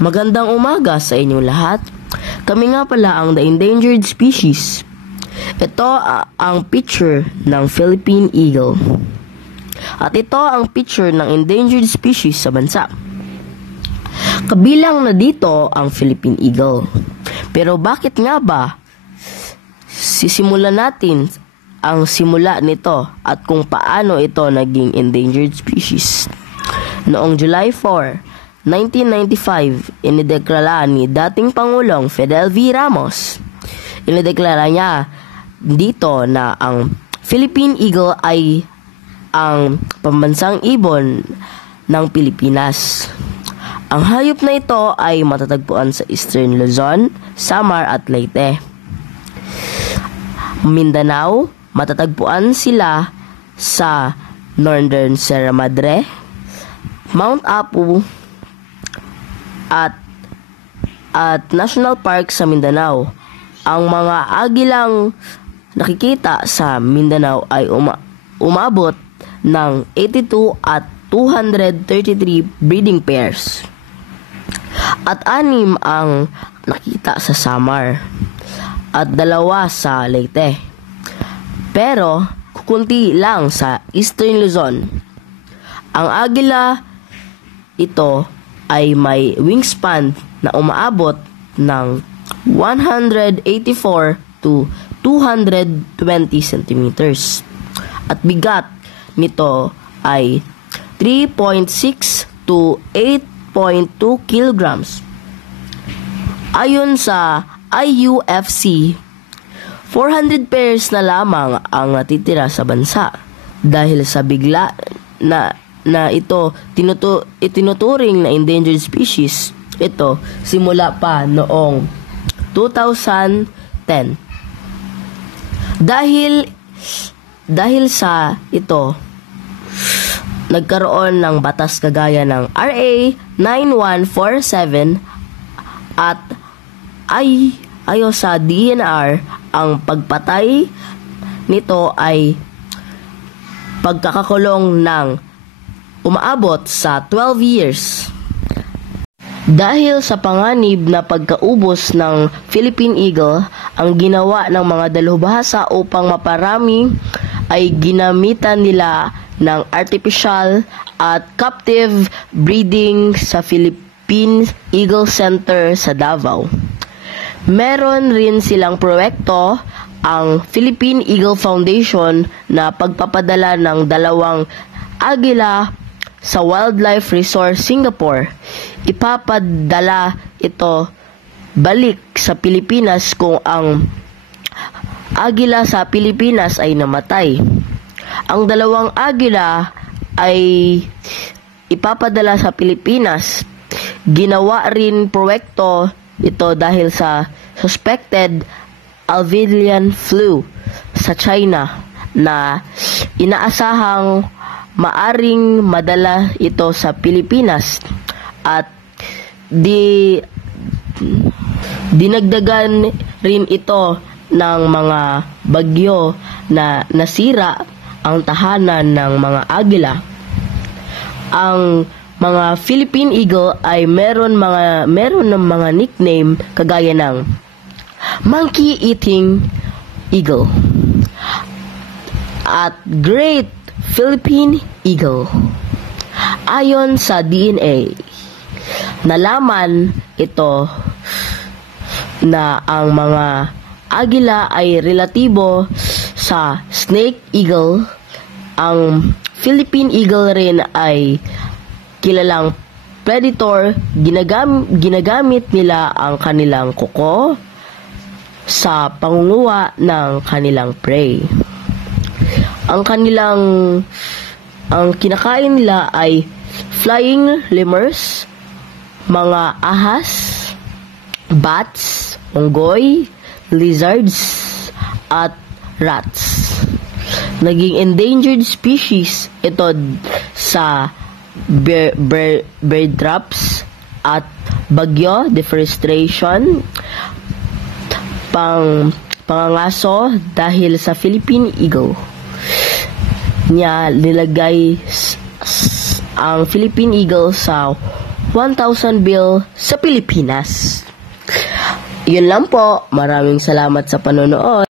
Magandang umaga sa inyong lahat. Kami nga pala ang The Endangered Species. Ito ang picture ng Philippine Eagle. At ito ang picture ng endangered species sa bansa. Kabilang na dito ang Philippine Eagle. Pero bakit nga ba? Sisimulan natin ang simula nito at kung paano ito naging endangered species. Noong July 4, 1995, inideklara ni dating Pangulong Fidel V. Ramos. Inideklara niya dito na ang Philippine Eagle ay ang pambansang ibon ng Pilipinas. Ang hayop na ito ay matatagpuan sa Eastern Luzon, Samar at Leyte. Mindanao, matatagpuan sila sa Northern Sierra Madre, Mount Apu, at National Park sa Mindanao. Ang mga agilang nakikita sa Mindanao ay umabot ng 82 at 233 breeding pairs. At 6 ang nakita sa Samar at 2 sa Leyte. Pero kukunti lang sa Eastern Luzon. Ang agila ito ay may wingspan na umaabot ng 184 to 220 centimeters. At bigat nito ay 3.6 to 8.2 kilograms. Ayon sa IUFC, 400 pairs na lamang ang natitira sa bansa dahil sa bigla na ito itinuturing na endangered species. Ito simula pa noong 2010. Dahil sa ito, nagkaroon ng batas kagaya ng RA 9147 at ayon sa DNR, ang pagpatay nito ay pagkakakulong ng umaabot sa 12 years. Dahil sa panganib na pagkaubos ng Philippine Eagle, ang ginawa ng mga dalubhasa upang maparami ay ginamitan nila ng artificial at captive breeding sa Philippine Eagle Center sa Davao. Meron rin silang proyekto, ang Philippine Eagle Foundation, na pagpapadala ng 2 agila sa Wildlife Resort Singapore. Ipapadala ito balik sa Pilipinas kung ang agila sa Pilipinas ay namatay. Ang 2 agila ay ipapadala sa Pilipinas. Ginawa rin proyekto ito dahil sa suspected avian flu sa China na inaasahang maaring madala ito sa Pilipinas at dinagdagan rin ito ng mga bagyo na nasira ang tahanan ng mga agila. Ang mga Philippine Eagle ay meron ng mga nickname kagaya ng Monkey Eating Eagle at Great Philippine Eagle. Ayon sa DNA, nalaman ito na ang mga agila ay relatibo sa snake eagle. Ang Philippine Eagle rin ay kilalang predator. Ginagamit nila ang kanilang kuko sa pangunguha ng kanilang prey. Ang kinakain nila ay flying lemurs, mga ahas, bats, unggoy, lizards, at rats. Naging endangered species ito sa bird traps at bagyo, deforestation, pangangaso dahil sa Philippine Eagle. Niya nilagay ang Philippine Eagle sa 1,000 bill sa Pilipinas. Yun lang po. Maraming salamat sa panonood.